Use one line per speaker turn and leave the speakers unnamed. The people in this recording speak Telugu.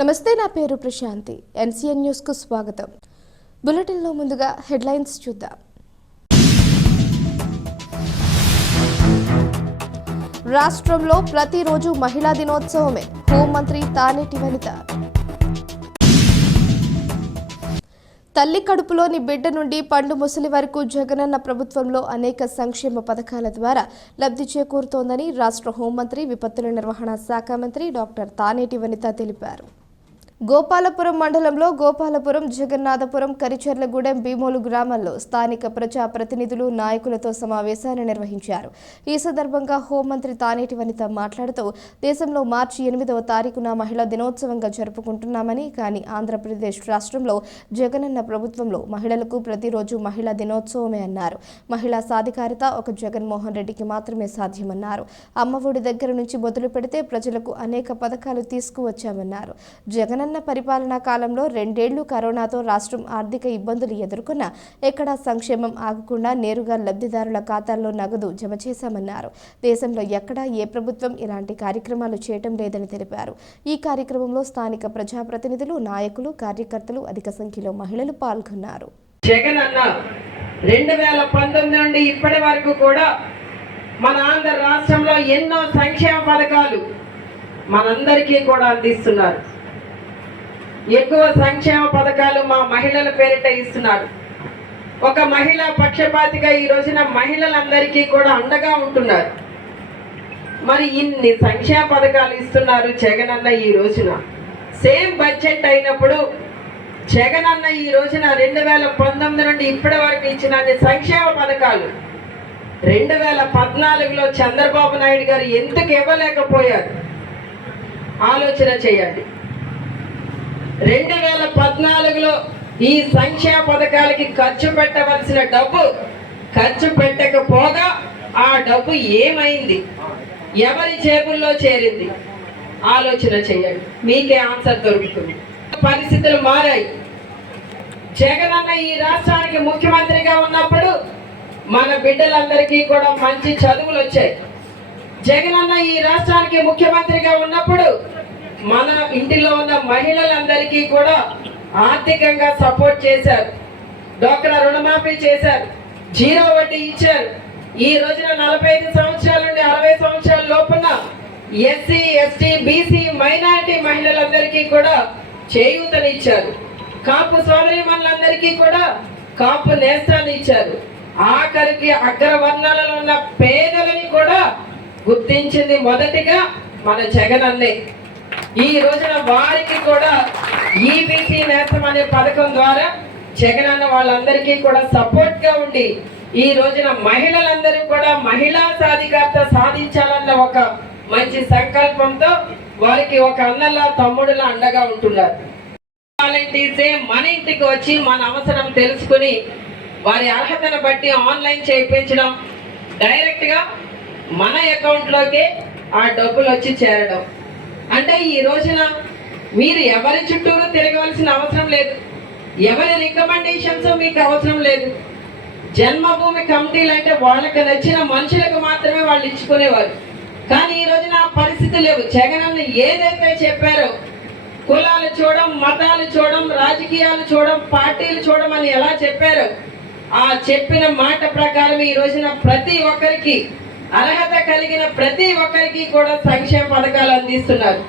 నమస్తే నా పేరు ప్రశాంతి. ఎన్సీఎన్ న్యూస్కు స్వాగతం. బులెటిన్లో ముందుగా హెడ్లైన్స్ చూద్దాం. రాష్ట్రంలో ప్రతిరోజు మహిళా దినోత్సవమే. హోంమంత్రి తానేటి వనిత. తల్లి కడుపులోని బిడ్డ నుండి పండు ముసలి వరకు జగనన్న ప్రభుత్వంలో అనేక సంక్షేమ పథకాల ద్వారా లబ్ధి చేకూరుతోందని రాష్ట్ర హోంమంత్రి విపత్తుల నిర్వహణ శాఖ మంత్రి డాక్టర్ తానేటి వనిత తెలిపారు. గోపాలపురం మండలంలో గోపాలపురం జగన్నాథపురం కరిచెర్లగూడెం భీమోలు గ్రామాల్లో స్థానిక ప్రజా ప్రతినిధులు నాయకులతో సమావేశాన్ని నిర్వహించారు. ఈ సందర్భంగా హోంమంత్రి తానేటి వనిత మాట్లాడుతూ దేశంలో మార్చి ఎనిమిదవ తారీఖున మహిళా దినోత్సవంగా జరుపుకుంటున్నామని కానీ ఆంధ్రప్రదేశ్ రాష్ట్రంలో జగనన్న ప్రభుత్వంలో మహిళలకు ప్రతిరోజు మహిళా దినోత్సవమే అన్నారు. మహిళా సాధికారిత ఒక జగన్మోహన్ రెడ్డికి మాత్రమే సాధ్యమన్నారు. అమ్మఒడి దగ్గర నుంచి మొదలు పెడితే ప్రజలకు అనేక పథకాలు తీసుకువచ్చామన్నారు. జగనన్న పరిపాలనా కాలంలో రెండేళ్ళు కరోనాతో రాష్ట్రం ఆర్థిక ఇబ్బందులు ఎదుర్కొన్నా ఎక్కడా సంక్షేమం ఆగకుండా నేరుగా లబ్ధిదారుల ఖాతాల్లో నగదు జమ చేశామన్నారు. దేశంలో ఎక్కడా ఏ ప్రభుత్వం ఇలాంటి కార్యక్రమాలు చేయటం లేదని తెలిపారు. ఈ కార్యక్రమంలో స్థానిక ప్రజాప్రతినిధులు నాయకులు కార్యకర్తలు అధిక సంఖ్యలో మహిళలు పాల్గొన్నారు.
జగనన్న రెండు వేల పంతొమ్మిది నుండి ఇప్పటి వరకు కూడా మన ఆంధ్ర రాష్ట్రంలో ఎన్నో సంక్షేమ పథకాలు మనందరికీ కూడా అందిస్తున్నారు. ఎక్కువ సంక్షేమ పథకాలు మా మహిళల పేరిట ఇస్తున్నారు. ఒక మహిళ పక్షపాతిగా ఈ రోజున మహిళలందరికీ కూడా అండగా ఉంటున్నారు. మరి ఇన్ని సంక్షేమ పథకాలు ఇస్తున్నారు జగన్ అన్న ఈ రోజున. సేమ్ బడ్జెట్ అయినప్పుడు జగన్ అన్న ఈ రోజున రెండు వేల పంతొమ్మిది నుండి ఇప్పటి వరకు ఇచ్చిన అన్ని సంక్షేమ పథకాలు. రెండు వేల పద్నాలుగులో చంద్రబాబు నాయుడు గారు ఎందుకు ఇవ్వలేకపోయారు? ఆలోచన చేయండి. రెండు వేల పద్నాలుగులో ఈ సంక్షేమ పథకాలకి ఖర్చు పెట్టవలసిన డబ్బు ఖర్చు పెట్టకపోగా ఆ డబ్బు ఏమైంది? ఎవరి జేబుల్లో చేరింది? ఆలోచన చేయండి. మీకే ఆన్సర్ దొరుకుతుంది. పరిస్థితులు మారాయి. జగన్ అన్న ఈ రాష్ట్రానికి ముఖ్యమంత్రిగా ఉన్నప్పుడు మన బిడ్డలందరికీ కూడా మంచి చదువులు వచ్చాయి. జగన్ అన్న ఈ రాష్ట్రానికి ముఖ్యమంత్రిగా ఉన్నప్పుడు మన ఇంటిలో ఉన్న మహిళలందరికీ కూడా ఆర్థికంగా సపోర్ట్ చేశారు. డాక్టర్ రుణమాఫీ చేశారు. జీరో వడ్డీ ఇచ్చారు. ఈ రోజున నలభై ఐదు సంవత్సరాల నుండి అరవై సంవత్సరాల లోపున ఎస్సీ ఎస్టీ బీసీ మైనారిటీ మహిళలందరికీ కూడా చేయూతనిచ్చారు. కాపు సోదరిమణులందరికీ కూడా కాపు నేస్తాన్ని ఇచ్చారు ఆఖరికి అగ్రవర్ణాలలో ఉన్న పేదలని కూడా గుర్తించింది మొదటిగా మన జగన్ అన్నే ఈ రోజున వారికి కూడా ఈబీసీ నేస్తం అనే పథకం ద్వారా జగన్ అన్న వాళ్ళందరికీ కూడా సపోర్ట్గా ఉండి ఈ రోజున మహిళలందరూ కూడా మహిళా సాధికారత సాధించాలన్న ఒక మంచి సంకల్పంతో వారికి ఒక అన్నలా తమ్ముడులా అండగా ఉంటున్నారు. వాలంటీర్సే మన ఇంటికి వచ్చి మన అవసరం తెలుసుకుని వారి అర్హతను బట్టి ఆన్లైన్ చేయించడం డైరెక్ట్గా మన అకౌంట్లోకే ఆ డబ్బులు వచ్చి చేరడం. అంటే ఈ రోజున మీరు ఎవరి చుట్టూరు తిరగవలసిన అవసరం లేదు. ఎవరి రికమెండేషన్స్ మీకు అవసరం లేదు. జన్మభూమి కమిటీలు అంటే వాళ్ళకి నచ్చిన మనుషులకు మాత్రమే వాళ్ళు ఇచ్చుకునేవారు. కానీ ఈ రోజున ఆ పరిస్థితి లేవు. జగనన్న ఏదైతే చెప్పారో కులాలు చూడడం మతాలు చూడడం రాజకీయాలు చూడడం పార్టీలు చూడడం అని ఎలా చెప్పారో ఆ చెప్పిన మాట ప్రకారం ఈ రోజున ప్రతి ఒక్కరికి అర్హత కలిగిన ప్రతి ఒక్కరికి కూడా సంక్షేమ పథకాలు అందిస్తున్నారు.